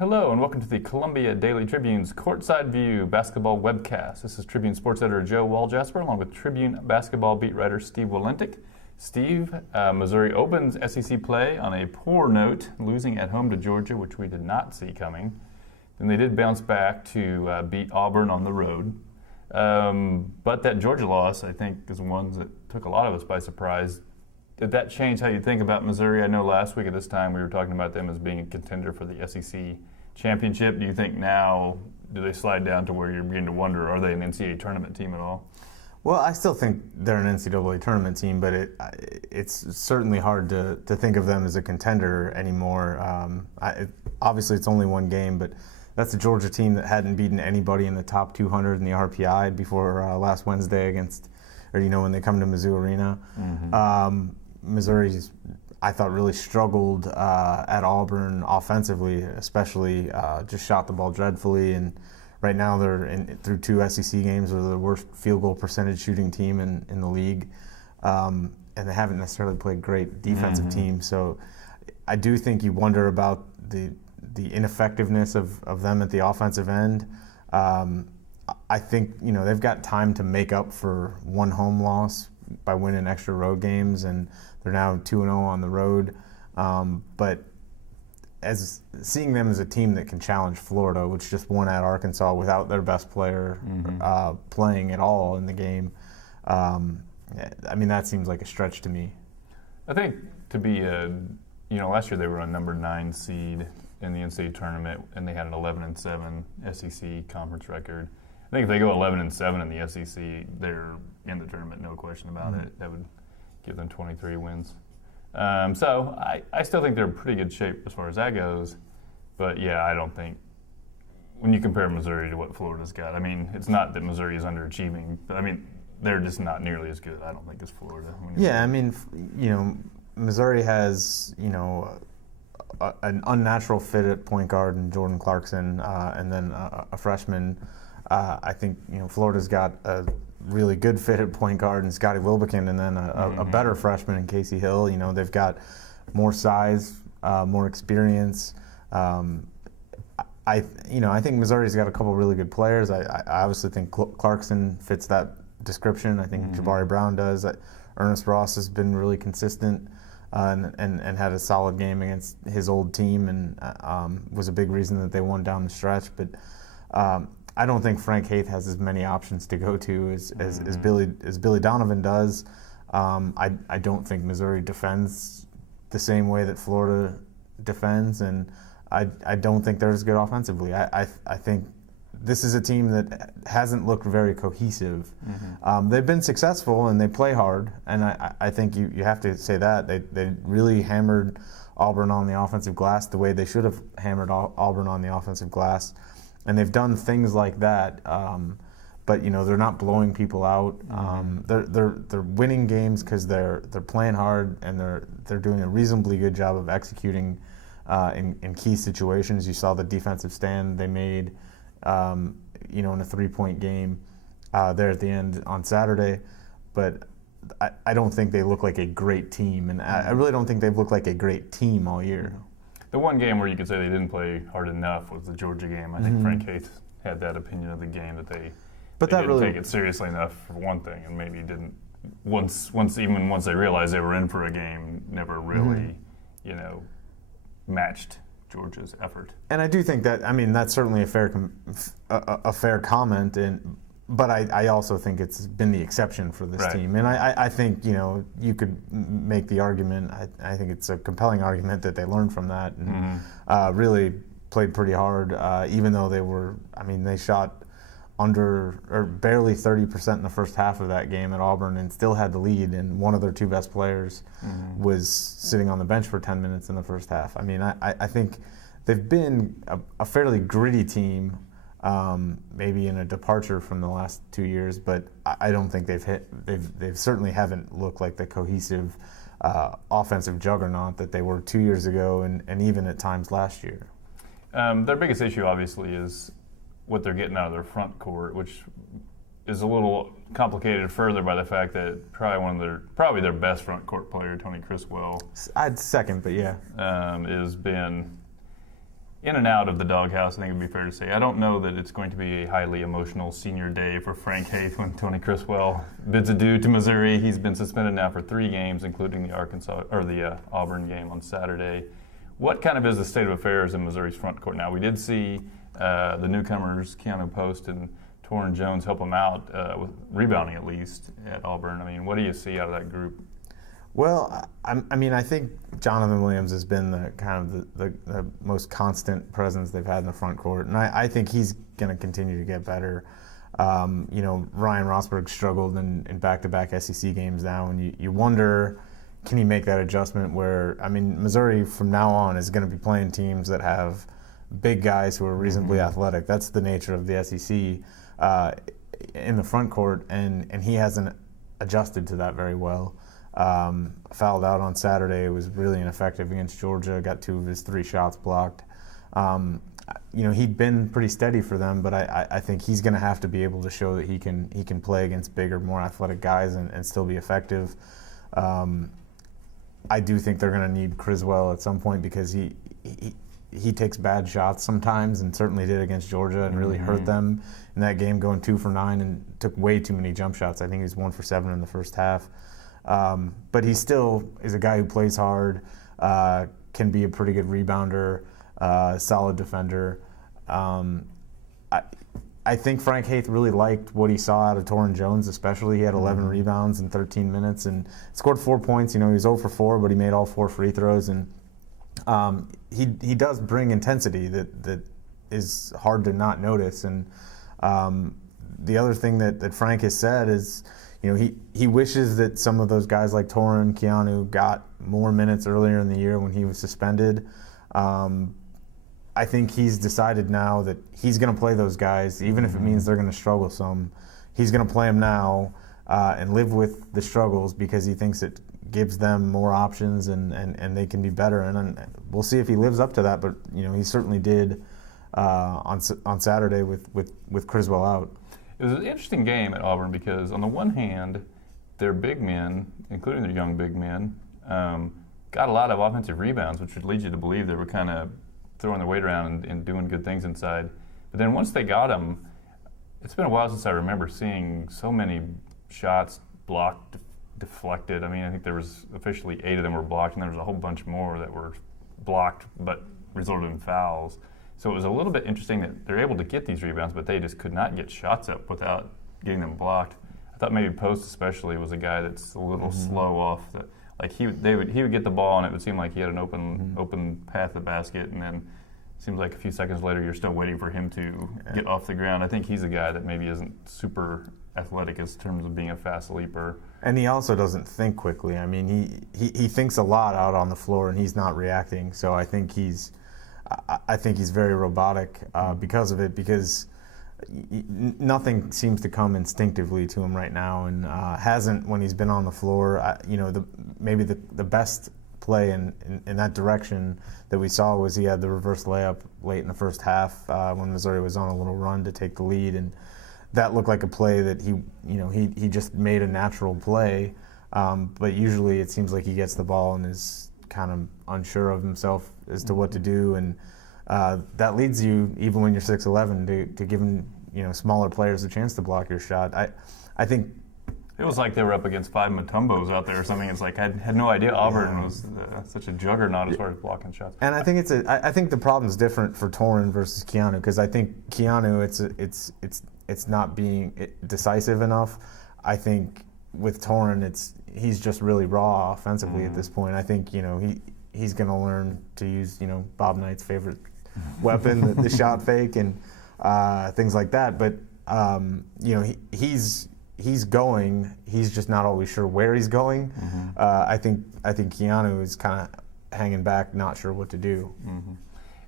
Hello and welcome to the Columbia Daily Tribune's Courtside View basketball webcast. This is Tribune sports editor Joe Waljasper along with Tribune basketball beat writer Steve Walentic. Steve, Missouri opens SEC play on a poor note, losing at home to Georgia, which we did not see coming. Then they did bounce back to beat Auburn on the road. But that Georgia loss, I think, is one that took a lot of us by surprise. Did that change how you think about Missouri? I know last week at this time we were talking about them as being a contender for the SEC championship. Do you think now, do they slide down to where you're beginning to wonder, are they an NCAA tournament team at all? Well, I still think they're an NCAA tournament team, but it's certainly hard to think of them as a contender anymore. Obviously, it's only one game, but that's a Georgia team that hadn't beaten anybody in the top 200 in the RPI before last Wednesday when they come to Mizzou Arena. Mm-hmm. Missouri's, I thought, really struggled at Auburn offensively, especially just shot the ball dreadfully. And right now they're through two SEC games. They're the worst field goal percentage shooting team in the league. And they haven't necessarily played great defensive team. So I do think you wonder about the ineffectiveness of them at the offensive end. I think they've got time to make up for one home loss by winning extra road games, and they're now 2-0 on the road. But as seeing them as a team that can challenge Florida, which just won at Arkansas without their best player playing at all in the game, that seems like a stretch to me. I think to be last year they were a number 9 seed in the NCAA tournament, and they had an 11-7 SEC conference record. I think if they go 11-7 in the SEC, they're in the tournament, no question about it. That would give them 23 wins. So I still think they're in pretty good shape as far as that goes. But yeah, I don't think when you compare Missouri to what Florida's got, it's not that Missouri is underachieving, but they're just not nearly as good, I don't think, as Florida. Missouri has, an unnatural fit at point guard in Jordan Clarkson, and then a freshman. I think Florida's got a really good fit at point guard in Scotty Wilbekin, and then a better freshman in Casey Hill. They've got more size, more experience. I think Missouri's got a couple really good players. I obviously think Clarkson fits that description. I think Jabari Brown does. Ernest Ross has been really consistent and had a solid game against his old team, and was a big reason that they won down the stretch. But I don't think Frank Haith has as many options to go to as Billy Donovan does. I don't think Missouri defends the same way that Florida defends, and I don't think they're as good offensively. I think this is a team that hasn't looked very cohesive. They've been successful and they play hard, and I think you have to say that. They really hammered Auburn on the offensive glass the way they should have hammered Auburn on the offensive glass. And they've done things like that, but they're not blowing people out. They're winning games because they're playing hard, and they're doing a reasonably good job of executing in key situations. You saw the defensive stand they made, in a 3-point game there at the end on Saturday. But I don't think they look like a great team, and I really don't think they've looked like a great team all year. The one game where you could say they didn't play hard enough was the Georgia game. I think Frank Haith had that opinion of the game that they didn't take it seriously enough for one thing, and maybe didn't once they realized they were in for a game, never really matched Georgia's effort. And I do think that that's certainly a fair comment, but I also think it's been the exception for this team. And I think, you could make the argument, I think it's a compelling argument that they learned from that and really played pretty hard, even though they shot under or barely 30% in the first half of that game at Auburn and still had the lead, and one of their two best players was sitting on the bench for 10 minutes in the first half. I think they've been a fairly gritty team, maybe in a departure from the last 2 years, but I don't think they've certainly haven't looked like the cohesive offensive juggernaut that they were 2 years ago and even at times last year. Their biggest issue obviously is what they're getting out of their front court, which is a little complicated further by the fact that probably their best front court player, Tony Criswell, I'd second, but yeah, has been in and out of the doghouse, I think it would be fair to say. I don't know that it's going to be a highly emotional senior day for Frank Haith when Tony Criswell bids adieu to Missouri. He's been suspended now for 3 games, including the Auburn game on Saturday. What kind of is the state of affairs in Missouri's front court now? We did see the newcomers, Keanu Post and Torrin Jones, help them out with rebounding at least at Auburn. I mean, what do you see out of that group? Well, I think Jonathan Williams has been the most constant presence they've had in the front court, and I think he's going to continue to get better. Ryan Rosberg struggled in back-to-back SEC games now, and you wonder, can he make that adjustment where, Missouri from now on is going to be playing teams that have big guys who are reasonably athletic. That's the nature of the SEC in the front court, and he hasn't adjusted to that very well. Fouled out on Saturday, was really ineffective against Georgia, got 2 of his 3 shots blocked. He'd been pretty steady for them, but I think he's going to have to be able to show that he can play against bigger, more athletic guys and still be effective. I do think they're going to need Criswell at some point because he takes bad shots sometimes, and certainly did against Georgia and really hurt them in that game, going 2 for 9 and took way too many jump shots. I think he was 1 for 7 in the first half. But he still is a guy who plays hard, can be a pretty good rebounder, solid defender. I think Frank Haith really liked what he saw out of Torrin Jones, especially. He had 11 rebounds in 13 minutes and scored 4 points. He was 0 for 4, but he made all 4 free throws. And he does bring intensity that is hard to not notice. And the other thing that Frank has said is, he wishes that some of those guys like Torrin, Keanu got more minutes earlier in the year when he was suspended. I think he's decided now that he's going to play those guys, even if it means they're going to struggle some. He's going to play them now and live with the struggles because he thinks it gives them more options and they can be better. And we'll see if he lives up to that. But he certainly did on Saturday with Criswell out. It was an interesting game at Auburn because, on the one hand, their big men, including their young big men, got a lot of offensive rebounds, which would lead you to believe they were kind of throwing their weight around and doing good things inside. But then once they got them, it's been a while since I remember seeing so many shots blocked, deflected. I think there was officially 8 of them were blocked, and there was a whole bunch more that were blocked but resulted in fouls. So it was a little bit interesting that they're able to get these rebounds, but they just could not get shots up without getting them blocked. I thought maybe Post especially was a guy that's a little slow off. He would get the ball, and it would seem like he had an open path to the basket, and then it seems like a few seconds later you're still waiting for him to get off the ground. I think he's a guy that maybe isn't super athletic in terms of being a fast leaper. And he also doesn't think quickly. He thinks a lot out on the floor, and he's not reacting. So I think he's very robotic because of it, because nothing seems to come instinctively to him right now, and hasn't when he's been on the floor. Maybe the best play in that direction that we saw was he had the reverse layup late in the first half when Missouri was on a little run to take the lead, and that looked like a play that he just made a natural play. But usually it seems like he gets the ball and is kind of unsure of himself as to what to do, and that leads you, even when you're 6'11", to giving smaller players a chance to block your shot. I think it was like they were up against 5 Mutombos out there or something. It's like I had no idea Auburn was such a juggernaut as far as blocking shots. And I think I think the problem's different for Torrin versus Keanu, because I think Keanu it's not being decisive enough. I think with Torrin he's just really raw offensively at this point. I think he's going to learn to use Bob Knight's favorite weapon, the shot fake and things like that. But he's going. He's just not always sure where he's going. I think Keanu is kind of hanging back, not sure what to do.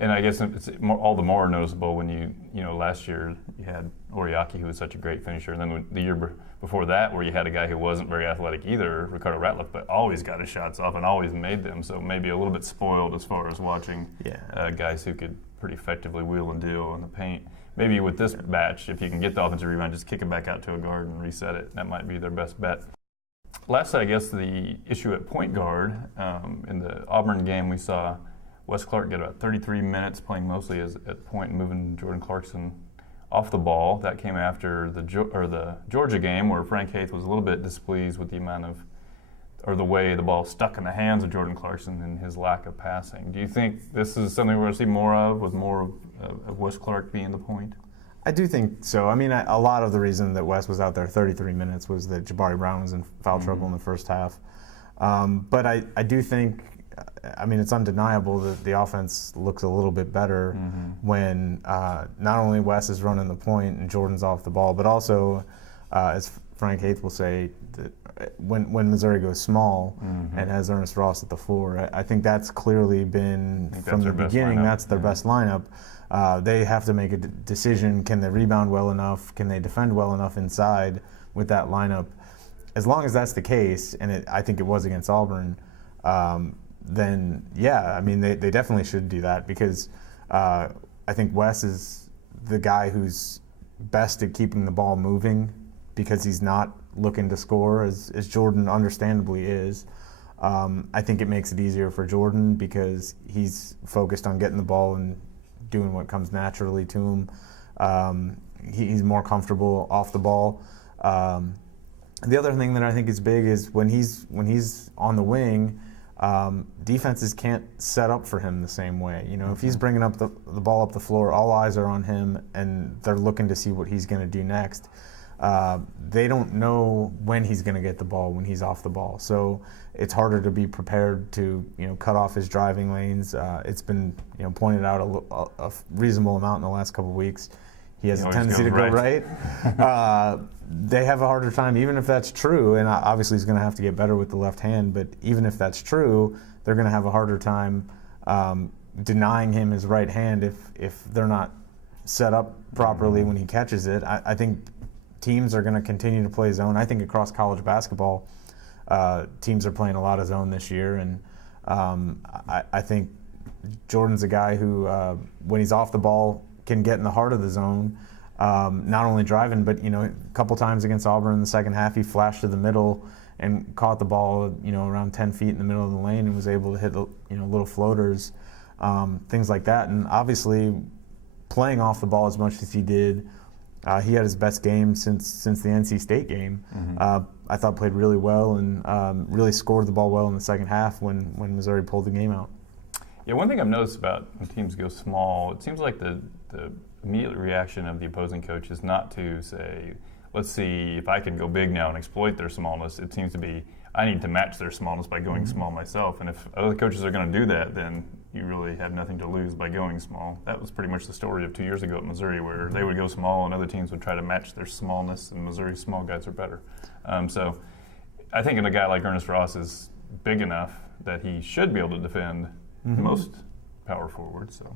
And I guess it's all the more noticeable when last year you had Oriaki, who was such a great finisher, and then the year before that, where you had a guy who wasn't very athletic either, Ricardo Ratliff, but always got his shots off and always made them. So maybe a little bit spoiled as far as watching guys who could pretty effectively wheel and deal in the paint. Maybe with this batch, if you can get the offensive rebound, just kick it back out to a guard and reset it. That might be their best bet. Lastly, I guess the issue at point guard in the Auburn game, we saw Wes Clark get about 33 minutes playing mostly at point and moving Jordan Clarkson off the ball. That came after the Georgia game where Frank Haith was a little bit displeased with the amount of, or the way the ball stuck in the hands of Jordan Clarkson and his lack of passing. Do you think this is something we're going to see more of, with more of Wes Clark being the point? I do think so. I mean, a lot of the reason that Wes was out there 33 minutes was that Jabari Brown was in foul trouble in the first half. But I do think, I mean, it's undeniable that the offense looks a little bit better when not only Wes is running the point and Jordan's off the ball, but also, as Frank Haith will say, that when Missouri goes small and has Ernest Ross at the 4, I think that's clearly been, from the beginning, that's their best lineup. They have to make a decision. Can they rebound well enough? Can they defend well enough inside with that lineup? As long as that's the case, and I think it was against Auburn, then yeah, I mean, they definitely should do that, because I think Wes is the guy who's best at keeping the ball moving, because he's not looking to score, as Jordan understandably is. I think it makes it easier for Jordan because he's focused on getting the ball and doing what comes naturally to him. He's more comfortable off the ball. The other thing that I think is big is when he's on the wing, defenses can't set up for him the same way. You know, if he's bringing up the ball up the floor, all eyes are on him, and they're looking to see what he's going to do next. They don't know when he's going to get the ball when he's off the ball. So it's harder to be prepared to, cut off his driving lanes. It's been, pointed out a reasonable amount in the last couple of weeks. He has a tendency to go right. They have a harder time, even if that's true, and obviously he's going to have to get better with the left hand, but even if that's true, they're going to have a harder time denying him his right hand if they're not set up properly when he catches it. I think teams are going to continue to play zone. I think across college basketball, teams are playing a lot of zone this year, and I think Jordan's a guy who, when he's off the ball, can get in the heart of the zone, not only driving, but a couple times against Auburn in the second half, he flashed to the middle and caught the ball, around 10 feet in the middle of the lane, and was able to hit, little floaters, things like that. And obviously, playing off the ball as much as he did, he had his best game since the NC State game. I thought played really well and really scored the ball well in the second half when Missouri pulled the game out. Yeah, one thing I've noticed about when teams go small, it seems like the immediate reaction of the opposing coach is not to say, let's see if I can go big now and exploit their smallness. It seems to be, I need to match their smallness by going small myself. And if other coaches are going to do that, then you really have nothing to lose by going small. That was pretty much the story of 2 years ago at Missouri, where they would go small and other teams would try to match their smallness, and Missouri's small guys are better. So I think a guy like Ernest Ross is big enough that he should be able to defend most power forwards. So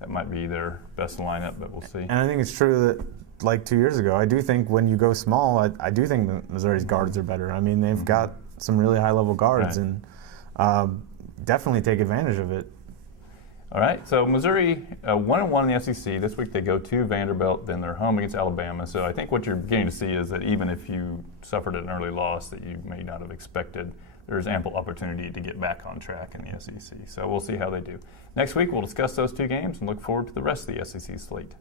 that might be their best lineup, but we'll see. And I think it's true that, like 2 years ago, I do think when you go small, I do think that Missouri's guards are better. I mean, they've got some really high-level guards, and definitely take advantage of it. All right, so Missouri 1-1 in the SEC. This week they go to Vanderbilt, then they're home against Alabama. So I think what you're beginning to see is that even if you suffered an early loss that you may not have expected, there's ample opportunity to get back on track in the SEC. So we'll see how they do. Next week we'll discuss those two games and look forward to the rest of the SEC slate.